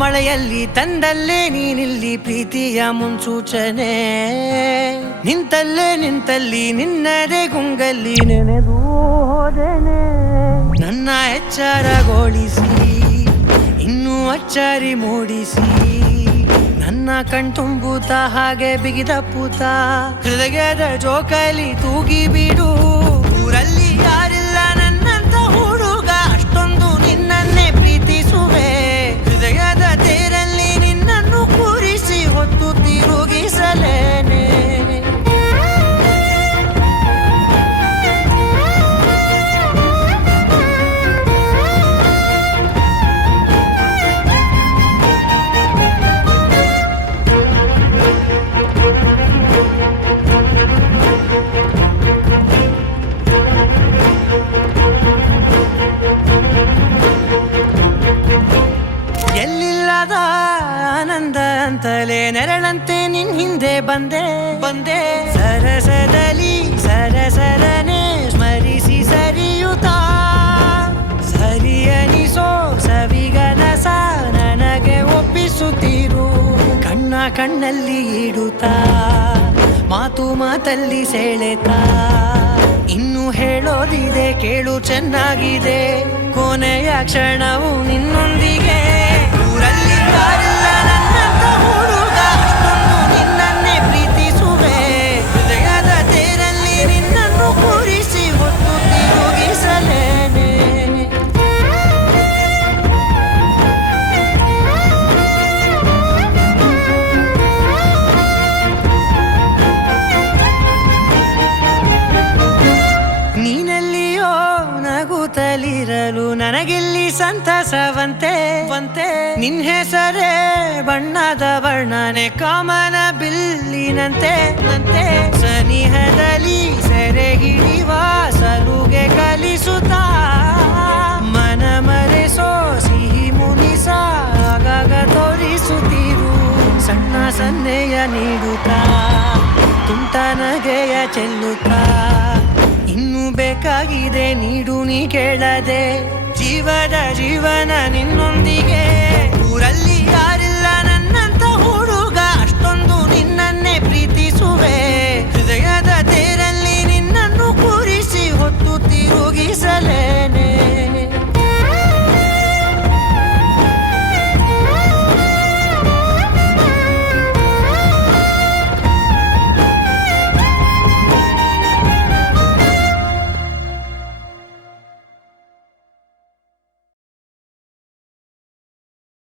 ಮಳೆಯಲ್ಲಿ ತಂದಲ್ಲೇ ನೀನಿಲ್ಲಿ ಪ್ರೀತಿಯ ಮುನ್ಸೂಚನೆ, ನಿಂತಲ್ಲಿ ನಿನ್ನದೇ ಗುಂಗಲ್ಲಿ ನೆನೆದು ಹೋದೆನೆ. ನನ್ನ ಎಚ್ಚರಗೊಳಿಸಿ ಇನ್ನೂ ಅಚ್ಚರಿ ಮೂಡಿಸಿ, ನನ್ನ ಕಣ್ತುಂಬುತ್ತ ಹಾಗೆ ಬಿಗಿದ ಪೂತ ಹೃದಯದ ಜೋಕಾಲಿ ತೂಗಿ ಬಿಡು. ಊರಲ್ಲಿ ಯಾರಿಲ್ಲ ನನ್ನಂತ ಹುಡುಗ, ಅಷ್ಟೊಂದು ನಿನ್ನನ್ನೇ ಪ್ರೀತಿಸುವೆ. ಹೃದಯದ ತೇರಲ್ಲಿ ನಿನ್ನನ್ನು ಕೂರಿಸಿ ಹೊತ್ತು ತಿರುಗಿಸಲೇನೆ. ಎಲ್ಲಿಲ್ಲದ ಆನಂದ ಅಂತಲೇ ನೆರಳಂತೆ ನಿನ್ ಹಿಂದೆ ಬಂದೆ ಸರಸದಲ್ಲಿ ಸರಸರನೆ ಸ್ಮರಿಸಿ ಸರಿಯುತ್ತಾ. ಸರಿಯನಿಸೋ ಸವಿಗನಸ ನನಗೆ ಒಪ್ಪಿಸುತ್ತೀರು. ಕಣ್ಣಲ್ಲಿ ಇಡುತ್ತಾ ಮಾತಲ್ಲಿ ಸೆಳೆತಾ. ಇನ್ನು ಹೇಳೋದಿದೆ ಕೇಳು ಚೆನ್ನಾಗಿದೆ, ಕೊನೆಯ ಕ್ಷಣವು ನಿನ್ನೊಂದಿಗೆ. ಊರಲ್ಲಿ ಯಾರಿಲ್ಲ ನನ್ನಂತ ಹುಡುಗ, ಅಷ್ಟೊಂದು ನಿನ್ನನ್ನೇ ಪ್ರೀತಿಸುವೆ. ಹೃದಯದ ತೇರಲ್ಲಿ ನಿನ್ನನ್ನು ಕೂರಿಸಿ ಹೊತ್ತು ತಿರುಗಿಸಲೇನೆ. ನೀನೆಲ್ಲಿಯೋ ನಗುತ್ತಲಿರಲು ನನಗಿಲ್ಲಿ ಸಂತಸವಂತೆ. ನಿನ್ ಹೆಸರೇ ಬಣ್ಣದ ವರ್ಣನೆ ಕಾಮನ ಬಿಲ್ಲಿನಂತೆ. ಸನಿಹದಲ್ಲಿ ಸೆರೆ ಹಿಡಿಯುವ ಸಲುಗೆ ಕಲಿಸುತ್ತಾ. ಮನ ಮರೆಸೋ ಸಿಹಿ ಮುನಿಸ ಆಗಾಗ ತೋರಿಸುತ್ತೀರು. ಸಣ್ಣ ಸನ್ನೆಯ ನೀಡುತ್ತಾ ತುಂಟ ನಗೆಯ ಚೆಲ್ಲುತ್ತಾ. ಇನ್ನು ಬೇಕಾಗಿದೆ ನೀಡು ನೀ ಕೇಳದೆ. ಜೀವನ